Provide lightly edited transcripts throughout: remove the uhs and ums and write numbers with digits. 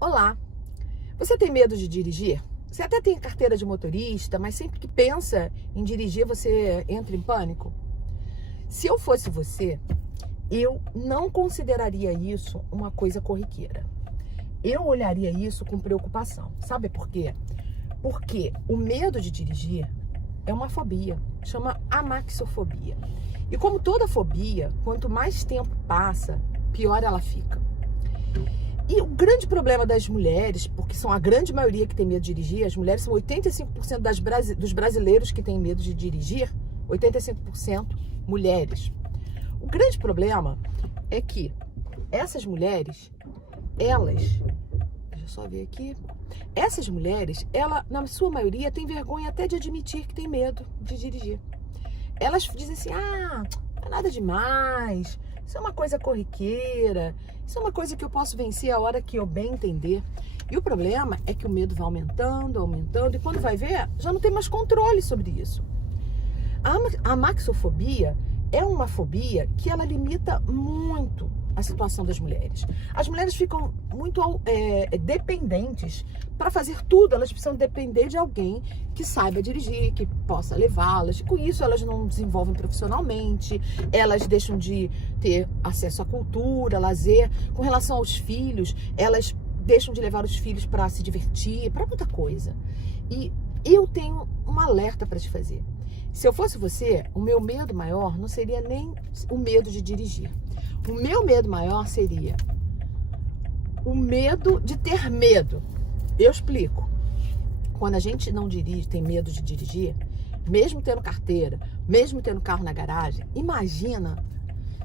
Olá, você tem medo de dirigir? Você até tem carteira de motorista, mas sempre que pensa em dirigir, você entra em pânico? Se eu fosse você, eu não consideraria isso uma coisa corriqueira. Eu olharia isso com preocupação. Sabe por quê? Porque o medo de dirigir é uma fobia, chama amaxofobia. E como toda fobia, quanto mais tempo passa, pior ela fica. E o grande problema das mulheres, porque são a grande maioria que tem medo de dirigir, as mulheres são 85% dos brasileiros que têm medo de dirigir, 85% mulheres. O grande problema é que essas mulheres, deixa eu só ver aqui, essas mulheres, na sua maioria, têm vergonha até de admitir que tem medo de dirigir. Elas dizem assim, não é nada demais, isso é uma coisa corriqueira, isso é uma coisa que eu posso vencer a hora que eu bem entender. E o problema é que o medo vai aumentando, aumentando, e quando vai ver, já não tem mais controle sobre isso. A amaxofobia é uma fobia que ela limita muito a situação das mulheres. As mulheres ficam muito dependentes para fazer tudo. Elas precisam depender de alguém que saiba dirigir, que possa levá-las. Com isso, elas não desenvolvem profissionalmente, elas deixam de ter acesso à cultura, lazer. Com relação aos filhos, elas deixam de levar os filhos para se divertir, para muita coisa. E eu tenho um alerta para te fazer. Se eu fosse você, o meu medo maior não seria nem o medo de dirigir. O meu medo maior seria o medo de ter medo. Eu explico. Quando a gente não dirige, tem medo de dirigir, mesmo tendo carteira, mesmo tendo carro na garagem, imagina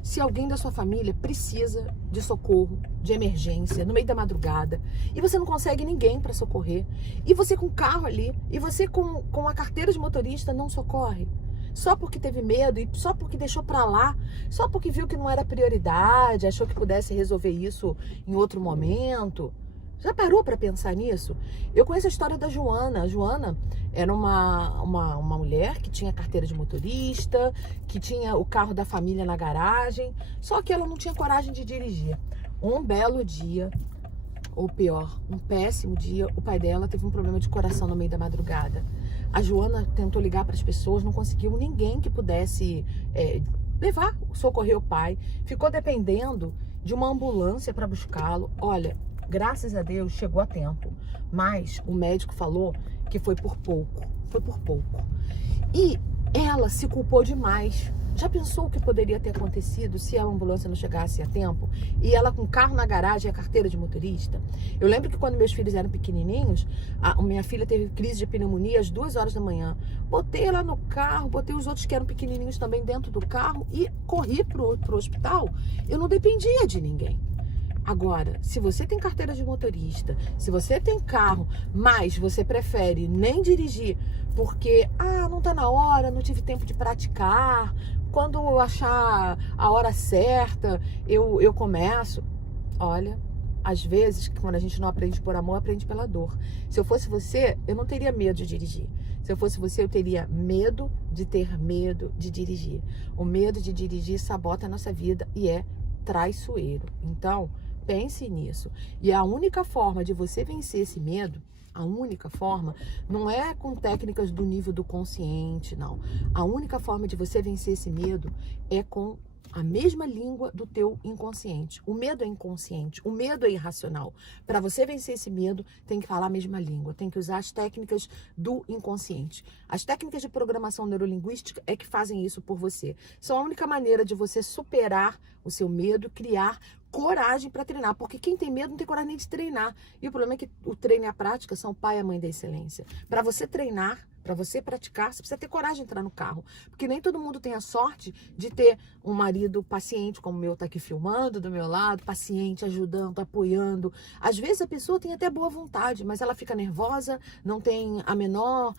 se alguém da sua família precisa de socorro, de emergência, no meio da madrugada, e você não consegue ninguém para socorrer, e você com o carro ali, e você com a carteira de motorista não socorre, só porque teve medo, e só porque deixou para lá, só porque viu que não era prioridade, achou que pudesse resolver isso em outro momento. Já parou para pensar nisso? Eu conheço a história da Joana. A Joana era uma mulher que tinha carteira de motorista, que tinha o carro da família na garagem, só que ela não tinha coragem de dirigir. Um belo dia, ou pior, um péssimo dia, o pai dela teve um problema de coração no meio da madrugada. A Joana tentou ligar para as pessoas, não conseguiu ninguém que pudesse levar, socorrer o pai. Ficou dependendo de uma ambulância para buscá-lo. Olha, graças a Deus chegou a tempo, mas o médico falou que foi por pouco. E ela se culpou demais. Já pensou o que poderia ter acontecido se a ambulância não chegasse a tempo? E ela com o carro na garagem e a carteira de motorista? Eu lembro que quando meus filhos eram pequenininhos, minha filha teve crise de pneumonia às 2 horas da manhã. Botei ela no carro, botei os outros que eram pequenininhos também dentro do carro e corri pro hospital. Eu não dependia de ninguém. Agora, se você tem carteira de motorista, se você tem carro, mas você prefere nem dirigir porque, não tá na hora, não tive tempo de praticar, quando eu achar a hora certa, eu começo. Olha, às vezes, quando a gente não aprende por amor, aprende pela dor. Se eu fosse você, eu não teria medo de dirigir. Se eu fosse você, eu teria medo de ter medo de dirigir. O medo de dirigir sabota a nossa vida e é traiçoeiro. Então, pense nisso. E a única forma de você vencer esse medo, a única forma, não é com técnicas do nível do consciente, não. A única forma de você vencer esse medo é com a mesma língua do teu inconsciente. O medo é inconsciente, o medo é irracional. Para você vencer esse medo, tem que falar a mesma língua, tem que usar as técnicas do inconsciente. As técnicas de programação neurolinguística é que fazem isso por você. São a única maneira de você superar o seu medo, criar coragem para treinar, porque quem tem medo não tem coragem nem de treinar. E o problema é que o treino e a prática são o pai e a mãe da excelência. Para você treinar, para você praticar, você precisa ter coragem de entrar no carro. Porque nem todo mundo tem a sorte de ter um marido paciente, como o meu tá aqui filmando do meu lado, paciente, ajudando, apoiando. Às vezes a pessoa tem até boa vontade, mas ela fica nervosa, não tem a menor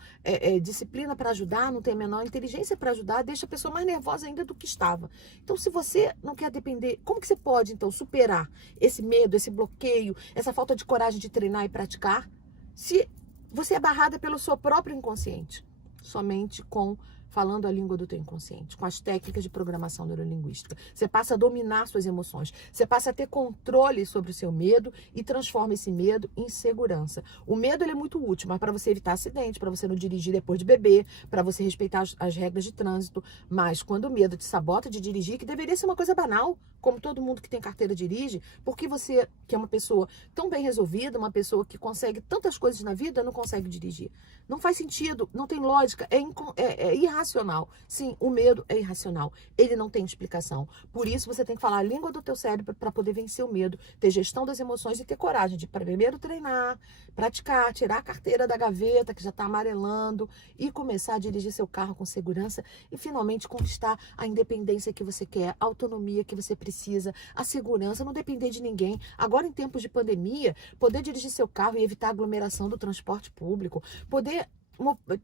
disciplina para ajudar, não tem a menor inteligência para ajudar, deixa a pessoa mais nervosa ainda do que estava. Então, se você não quer depender, como que você pode, então, superar esse medo, esse bloqueio, essa falta de coragem de treinar e praticar, se você é barrada pelo seu próprio inconsciente? Somente com falando a língua do teu inconsciente, com as técnicas de programação neurolinguística. Você passa a dominar suas emoções, você passa a ter controle sobre o seu medo e transforma esse medo em segurança. O medo ele é muito útil, mas para você evitar acidente, para você não dirigir depois de beber, para você respeitar as regras de trânsito. Mas quando o medo te sabota de dirigir, que deveria ser uma coisa banal, como todo mundo que tem carteira dirige, porque você, que é uma pessoa tão bem resolvida, uma pessoa que consegue tantas coisas na vida, não consegue dirigir. Não faz sentido, não tem lógica, é irracional. Sim, o medo é irracional, ele não tem explicação. Por isso você tem que falar a língua do teu cérebro para poder vencer o medo, ter gestão das emoções e ter coragem de primeiro treinar, praticar, tirar a carteira da gaveta que já está amarelando e começar a dirigir seu carro com segurança e finalmente conquistar a independência que você quer, a autonomia que você precisa, a segurança, não depender de ninguém. Agora em tempos de pandemia, poder dirigir seu carro e evitar a aglomeração do transporte público, poder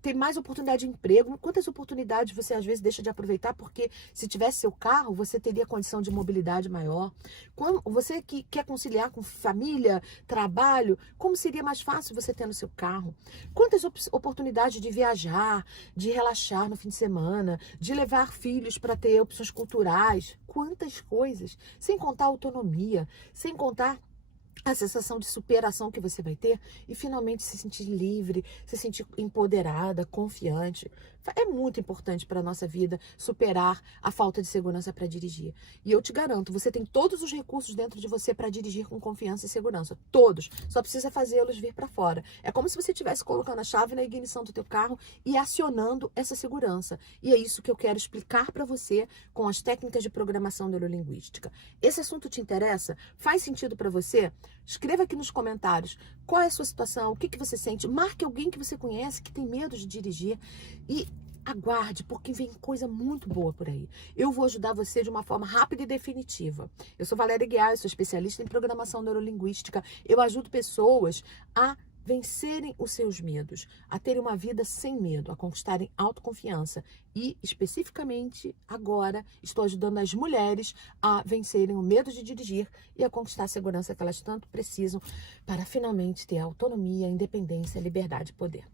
ter mais oportunidade de emprego. Quantas oportunidades você às vezes deixa de aproveitar porque se tivesse seu carro, você teria condição de mobilidade maior. Você que quer conciliar com família, trabalho, como seria mais fácil você ter no seu carro? Quantas oportunidades de viajar, de relaxar no fim de semana, de levar filhos para ter opções culturais, quantas coisas, sem contar a autonomia, sem contar a sensação de superação que você vai ter e finalmente se sentir livre, se sentir empoderada, confiante. É muito importante para a nossa vida superar a falta de segurança para dirigir. E eu te garanto, você tem todos os recursos dentro de você para dirigir com confiança e segurança. Todos. Só precisa fazê-los vir para fora. É como se você estivesse colocando a chave na ignição do teu carro e acionando essa segurança. E é isso que eu quero explicar para você com as técnicas de programação neurolinguística. Esse assunto te interessa? Faz sentido para você? Escreva aqui nos comentários qual é a sua situação, o que você sente. Marque alguém que você conhece que tem medo de dirigir e aguarde, porque vem coisa muito boa por aí. Eu vou ajudar você de uma forma rápida e definitiva. Eu sou Valéria Guiar, eu sou especialista em programação neurolinguística. Eu ajudo pessoas a vencerem os seus medos, a terem uma vida sem medo, a conquistarem autoconfiança. E, especificamente, agora, estou ajudando as mulheres a vencerem o medo de dirigir e a conquistar a segurança que elas tanto precisam para finalmente ter autonomia, independência, liberdade e poder.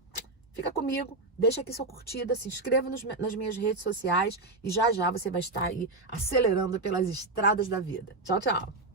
Fica comigo, deixa aqui sua curtida, se inscreva nas minhas redes sociais e já já você vai estar aí acelerando pelas estradas da vida. Tchau, tchau!